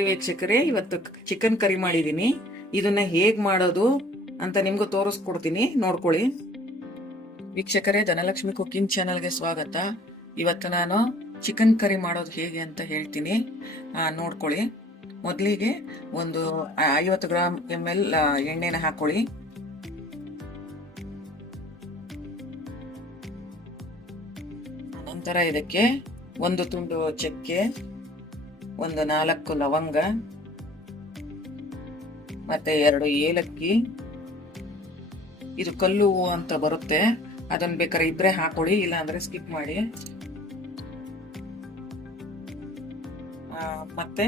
ವೀಕ್ಷಕರೇ ಇವತ್ತು chicken curry ಮಾಡಿದ್ದೀನಿ ಇದನ್ನ ಹೇಗ್ ಮಾಡೋದು ಅಂತ ನಿಮ್ಗೂ ತೋರಿಸ್ಕೊಡ್ತೀನಿ. ನೋಡ್ಕೊಳ್ಳಿ. ವೀಕ್ಷಕರೇ, ಧನಲಕ್ಷ್ಮಿ ಕುಕ್ಕಿಂಗ್ ಚಾನಲ್ಗೆ ಸ್ವಾಗತ. ಇವತ್ತು ನಾನು ಚಿಕನ್ ಕರಿ ಮಾಡೋದು ಹೇಗೆ ಅಂತ ಹೇಳ್ತೀನಿ. ನೋಡ್ಕೊಳ್ಳಿ. ಮೊದಲಿಗೆ ಒಂದು ಐವತ್ತು ಗ್ರಾಮ್ ಎಂ ಎಲ್ ಎಣ್ಣೆನ ಹಾಕೊಳ್ಳಿ. ನಂತರ ಇದಕ್ಕೆ ಒಂದು ತುಂಡು ಚಕ್ಕೆ ಒಂದು ನಾಲ್ಕು ಲವಂಗ, ಮತ್ತೆ ಎರಡು ಏಲಕ್ಕಿ. ಇದು ಕಲ್ಲು ಹೂವು ಅಂತ ಬರುತ್ತೆ. ಅದನ್ನ ಬೇಕಾದ್ರೆ ಇದ್ರೆ ಹಾಕೊಳ್ಳಿ ಇಲ್ಲ ಅಂದ್ರೆ ಸ್ಕಿಪ್ ಮಾಡಿ ಮತ್ತೆ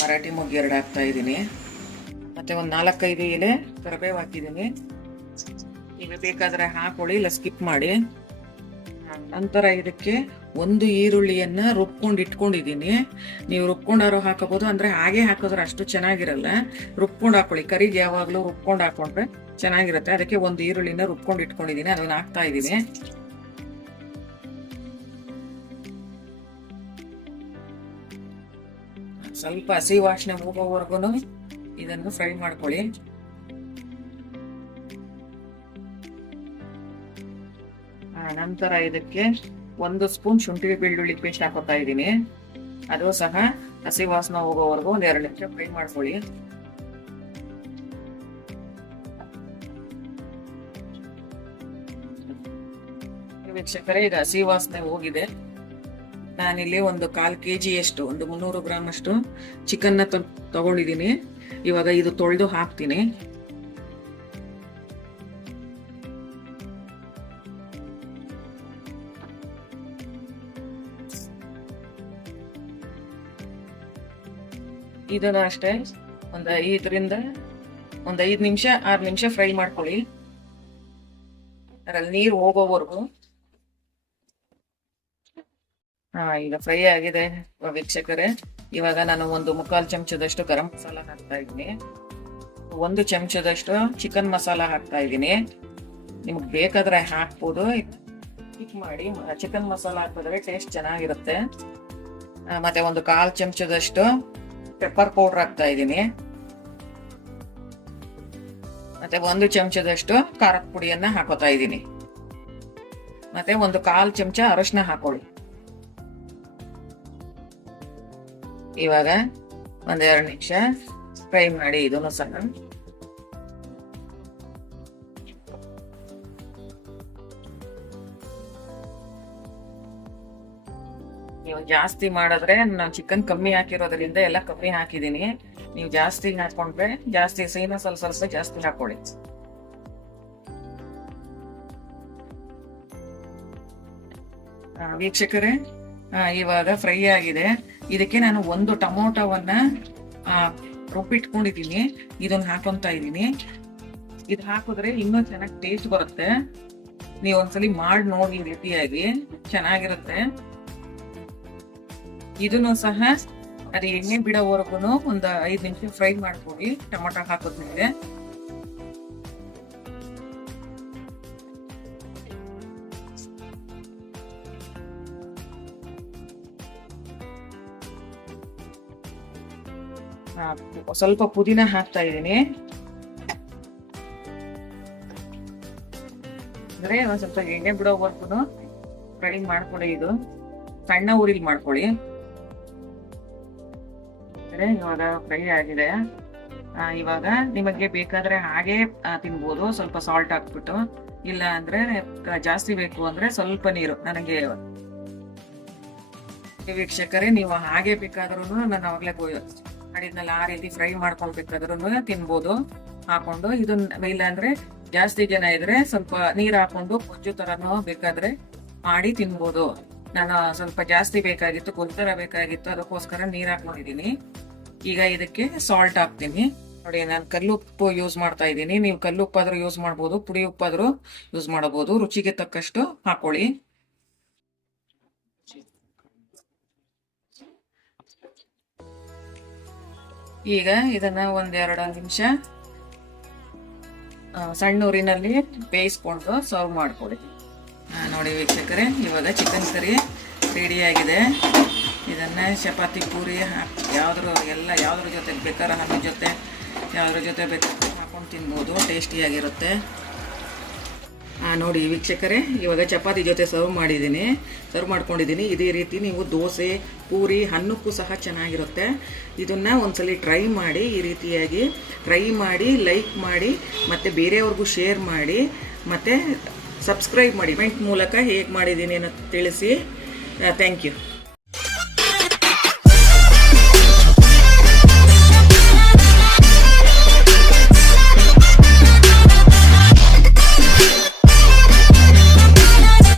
ಮರಾಠಿ ಮೊಗ್ಗು ಎರಡು ಹಾಕ್ತಾ ಇದ್ದೀನಿ. ಮತ್ತೆ ಒಂದು ನಾಲ್ಕೈದು ಎಲೆ ಕರಿಬೇವು ಹಾಕಿದ್ದೀನಿ. ಈಗ ಬೇಕಾದ್ರೆ ಹಾಕೊಳ್ಳಿ ಇಲ್ಲ ಸ್ಕಿಪ್ ಮಾಡಿ. ನಂತರ ಇದಕ್ಕೆ ಒಂದು ಈರುಳ್ಳಿಯನ್ನ ರುಬ್ಕೊಂಡು ಇಟ್ಕೊಂಡಿದ್ದೀನಿ. ನೀವು ರುಬ್ಕೊಂಡಾರು ಹಾಕಬಹುದು, ಅಂದ್ರೆ ಹಾಗೆ ಹಾಕಿದ್ರೆ ಅಷ್ಟು ಚೆನ್ನಾಗಿರಲ್ಲ. ರುಬ್ಕೊಂಡು ಹಾಕೊಳ್ಳಿ. ಕರಿಗೆ ಯಾವಾಗ್ಲೂ ರುಬ್ಕೊಂಡು ಹಾಕೊಂಡ್ರೆ ಚೆನ್ನಾಗಿರುತ್ತೆ. ಅದಕ್ಕೆ ಒಂದು ಈರುಳ್ಳಿನ ರುಬ್ಕೊಂಡು ಇಟ್ಕೊಂಡಿದ್ದೀನಿ. ಅದನ್ನ ಹಾಕ್ತಾ ಇದ್ದೀನಿ. ಸ್ವಲ್ಪ ಹಸಿ ವಾಸನೆ ಹೋಗೋವರೆಗೂ ಇದನ್ನು ಫ್ರೈ ಮಾಡ್ಕೊಳ್ಳಿ. ನಂತರ ಇದಕ್ಕೆ ಒಂದು ಸ್ಪೂನ್ ಶುಂಠಿ ಬೆಳ್ಳುಳ್ಳಿ ಪೇಸ್ಟ್ ಹಾಕೋತಾ ಇದ್ದೀನಿ. ಅದು ಸಹ ಹಸಿ ವಾಸನ ಹೋಗೋವರೆಗೂ ಒಂದ್ ಎರಡು ನಿಮಿಷ ಫ್ರೈ ಮಾಡ್ಕೊಳ್ಳಿ. ವೀಕ್ಷಕರೇ ಈಗ ಹಸಿ ವಾಸನೆ ಹೋಗಿದೆ. ನಾನಿಲ್ಲಿ ಒಂದು ಕಾಲ್ ಕೆ ಅಷ್ಟು, ಒಂದು ಮುನ್ನೂರು ಗ್ರಾಮ್ ಅಷ್ಟು ಚಿಕನ್ನ ತಗೊಂಡಿದ್ದೀನಿ. ಇವಾಗ ಇದು ತೊಳೆದು ಹಾಕ್ತೀನಿ. ಇದನ್ನು ಅಷ್ಟೇ. ಒಂದು ಐದರಿಂದ, ಒಂದು ಐದು ನಿಮಿಷ, ಆರು ನಿಮಿಷ ಫ್ರೈ ಮಾಡ್ಕೊಳ್ಳಿ. ಅದರಲ್ಲಿ ನೀರು ಹೋಗೋವರೆಗೂ. ಹಾ, ಈಗ ಫ್ರೈ ಆಗಿದೆ ವೀಕ್ಷಕರೇ. ಇವಾಗ ನಾನು ಒಂದು ಮುಕ್ಕಾಲು ಚಮಚದಷ್ಟು ಗರಂ ಮಸಾಲ ಹಾಕ್ತಾ ಇದ್ದೀನಿ. ಒಂದು ಚಮಚದಷ್ಟು ಚಿಕನ್ ಮಸಾಲ ಹಾಕ್ತಾ ಇದ್ದೀನಿ. ನಿಮ್ಗೆ ಬೇಕಾದ್ರೆ ಹಾಕ್ಬೋದು. ಟಿಕ್ ಮಾಡಿ ಚಿಕನ್ ಮಸಾಲ ಹಾಕಿದ್ರೆ ಟೇಸ್ಟ್ ಚೆನ್ನಾಗಿರುತ್ತೆ. ಮತ್ತೆ ಒಂದು ಕಾಲು ಚಮಚದಷ್ಟು ಪೆಪ್ಪರ್ ಪೌಡರ್ ಹಾಕ್ತಾ ಇದ್ದೀನಿ. ಮತ್ತೆ ಒಂದು ಚಮಚದಷ್ಟು ಖಾರದ ಪುಡಿಯನ್ನ ಹಾಕೋತಾ ಇದ್ದೀನಿ. ಮತ್ತೆ ಒಂದು ಕಾಲು ಚಮಚ ಅರಶಿನ ಹಾಕೊಳ್ಳಿ. ಇವಾಗ ಒಂದೆರಡು ನಿಮಿಷ ಫ್ರೈ ಮಾಡಿ ಇದನ್ನು ಸಹ ನೀವು ಜಾಸ್ತಿ ಮಾಡಿದ್ರೆ ನಾನು ಚಿಕನ್ ಕಮ್ಮಿ ಹಾಕಿರೋದ್ರಿಂದ ಎಲ್ಲ ಕಮ್ಮಿ ಹಾಕಿದ್ದೀನಿ. ನೀವು ಜಾಸ್ತಿ ಹಾಕೊಂಡ್ರೆ ಜಾಸ್ತಿ ಸೀನ ಸ್ವಲ್ಪ ಸ್ವಲ್ಪ ಜಾಸ್ತಿ ಹಾಕೊಳ್ಳಿ. ವೀಕ್ಷಕರೇ ಇವಾಗ ಫ್ರೈ ಆಗಿದೆ. ಇದಕ್ಕೆ ನಾನು ಒಂದು ಟೊಮೊಟೊವನ್ನ ರುಬ್ಬಿಟ್ಕೊಂಡಿದ್ದೀನಿ. ಇದನ್ನ ಹಾಕೊಂತ ಇದ್ದೀನಿ. ಇದು ಹಾಕಿದ್ರೆ ಇನ್ನೂ ಚೆನ್ನಾಗಿ ಟೇಸ್ಟ್ ಬರುತ್ತೆ. ನೀವು ಒಂದ್ಸಲಿ ಮಾಡಿ ನೋಡಿ ರೀತಿಯಾಗಿ ಚೆನ್ನಾಗಿರುತ್ತೆ. ಇದನ್ನು ಸಹ ಅದು ಎಣ್ಣೆ ಬಿಡೋವರೆಗೂ ಒಂದು ಐದು ನಿಮಿಷ ಫ್ರೈ ಮಾಡ್ಕೊಳ್ಳಿ. ಟೊಮೊಟೊ ಹಾಕಿದ್ಮೇಲೆ. ಸ್ವಲ್ಪ ಪುದೀನ ಹಾಕ್ತಾ ಇದ್ದೀನಿ. ಅಂದ್ರೆ ಒಂದ್ ಸ್ವಲ್ಪ ಎಣ್ಣೆ ಬಿಡೋವರೆಗೂ ಫ್ರೈ ಮಾಡ್ಕೊಳ್ಳಿ ಇದು. ಸಣ್ಣ ಊರಿಲ್ ಮಾಡ್ಕೊಳ್ಳಿ. ಅಂದ್ರೆ ಇವಾಗ ಫ್ರೈ ಆಗಿದೆ. ಇವಾಗ ನಿಮಗೆ ಬೇಕಾದ್ರೆ ಹಾಗೆ ತಿನ್ಬೋದು. ಸ್ವಲ್ಪ ಸಾಲ್ಟ್ ಹಾಕ್ಬಿಟ್ಟು. ಇಲ್ಲ ಅಂದ್ರೆ ಜಾಸ್ತಿ ಬೇಕು ಅಂದ್ರೆ ಸ್ವಲ್ಪ ನೀರು ನನಗೆ. ವೀಕ್ಷಕರೇ, ನೀವು ಹಾಗೆ ಬೇಕಾದ್ರೂ ನಾನು ಅವಾಗಲೇ ಮಾಡಿದ್ನಲ್ಲ, ಆ ರೀತಿ ಫ್ರೈ ಮಾಡ್ಕೊಳ್ಬೇಕಾದ್ರೂ ತಿನ್ಬೋದು. ಹಾಕೊಂಡು ಇದನ್ನ ಇಲ್ಲ ಅಂದ್ರೆ ಜಾಸ್ತಿ ಜನ ಇದ್ರೆ ಸ್ವಲ್ಪ ನೀರ್ ಹಾಕೊಂಡು ಕೊಜ್ಜು ತರನು ಬೇಕಾದ್ರೆ ಮಾಡಿ ತಿನ್ಬೋದು. ನಾನು ಸ್ವಲ್ಪ ಜಾಸ್ತಿ ಬೇಕಾಗಿತ್ತು ಗೊತ್ತರ ಬೇಕಾಗಿತ್ತು ಅದಕ್ಕೋಸ್ಕರ ನೀರ್ ಹಾಕೊಂಡಿದ್ದೀನಿ ಈಗ ಇದಕ್ಕೆ ಸಾಲ್ಟ್ ಹಾಕ್ತೀನಿ. ನೋಡಿ ನಾನು ಕಲ್ಲುಪ್ಪು ಯೂಸ್ ಮಾಡ್ತಾ ಇದ್ದೀನಿ. ನೀವು ಕಲ್ಲುಪ್ಪಾದ್ರೂ ಯೂಸ್ ಮಾಡ್ಬೋದು ಪುಡಿ ಉಪ್ಪಾದರೂ ಯೂಸ್ ಮಾಡಬಹುದು ರುಚಿಗೆ ತಕ್ಕಷ್ಟು ಹಾಕೊಳ್ಳಿ. ಈಗ ಇದನ್ನ ಒಂದೆರಡು ನಿಮಿಷ ಸಣ್ಣ ಊರಿನಲ್ಲಿ ಬೇಯಿಸ್ಕೊಂಡು ಸರ್ವ್ ಮಾಡ್ಕೊಳ್ಳಿ. ಆ, ನೋಡಿ ವೀಕ್ಷಕರೇ, ಇವಾಗ ಚಿಕನ್ ಕರಿ ರೆಡಿಯಾಗಿದೆ ಇದನ್ನು ಚಪಾತಿ ಪೂರಿ ಹಾಕಿ, ಯಾವುದ್ರ ಎಲ್ಲ ಯಾವುದ್ರ ಜೊತೆ ಬೇಕಾರ ಹಣ್ಣು ಜೊತೆ, ಯಾವುದ್ರ ಜೊತೆ ಬೇಕಾದ್ರೆ ಹಾಕೊಂಡು ತಿನ್ಬೋದು ಟೇಸ್ಟಿಯಾಗಿರುತ್ತೆ ಹಾಂ ನೋಡಿ ವೀಕ್ಷಕರೇ, ಇವಾಗ ಚಪಾತಿ ಜೊತೆ ಸರ್ವ್ ಮಾಡಿದ್ದೀನಿ. ಸರ್ವ್ ಮಾಡ್ಕೊಂಡಿದ್ದೀನಿ. ಇದೇ ರೀತಿ ನೀವು ದೋಸೆ, ಪೂರಿ ಅನ್ನಕ್ಕೂ ಸಹ ಚೆನ್ನಾಗಿರುತ್ತೆ. ಇದನ್ನು ಒಂದ್ಸಲಿ ಟ್ರೈ ಮಾಡಿ, ಈ ರೀತಿಯಾಗಿ ಟ್ರೈ ಮಾಡಿ ಲೈಕ್ ಮಾಡಿ, ಮತ್ತು ಬೇರೆಯವ್ರಿಗೂ ಶೇರ್ ಮಾಡಿ, ಮತ್ತು ಸಬ್ಸ್ಕ್ರೈಬ್ ಮಾಡಿ ಮೆಂಟ್ ಮೂಲಕ ಹೇಗೆ ಮಾಡಿದ್ದೀನಿ ಅನ್ನೋದು ತಿಳಿಸಿ. Thank you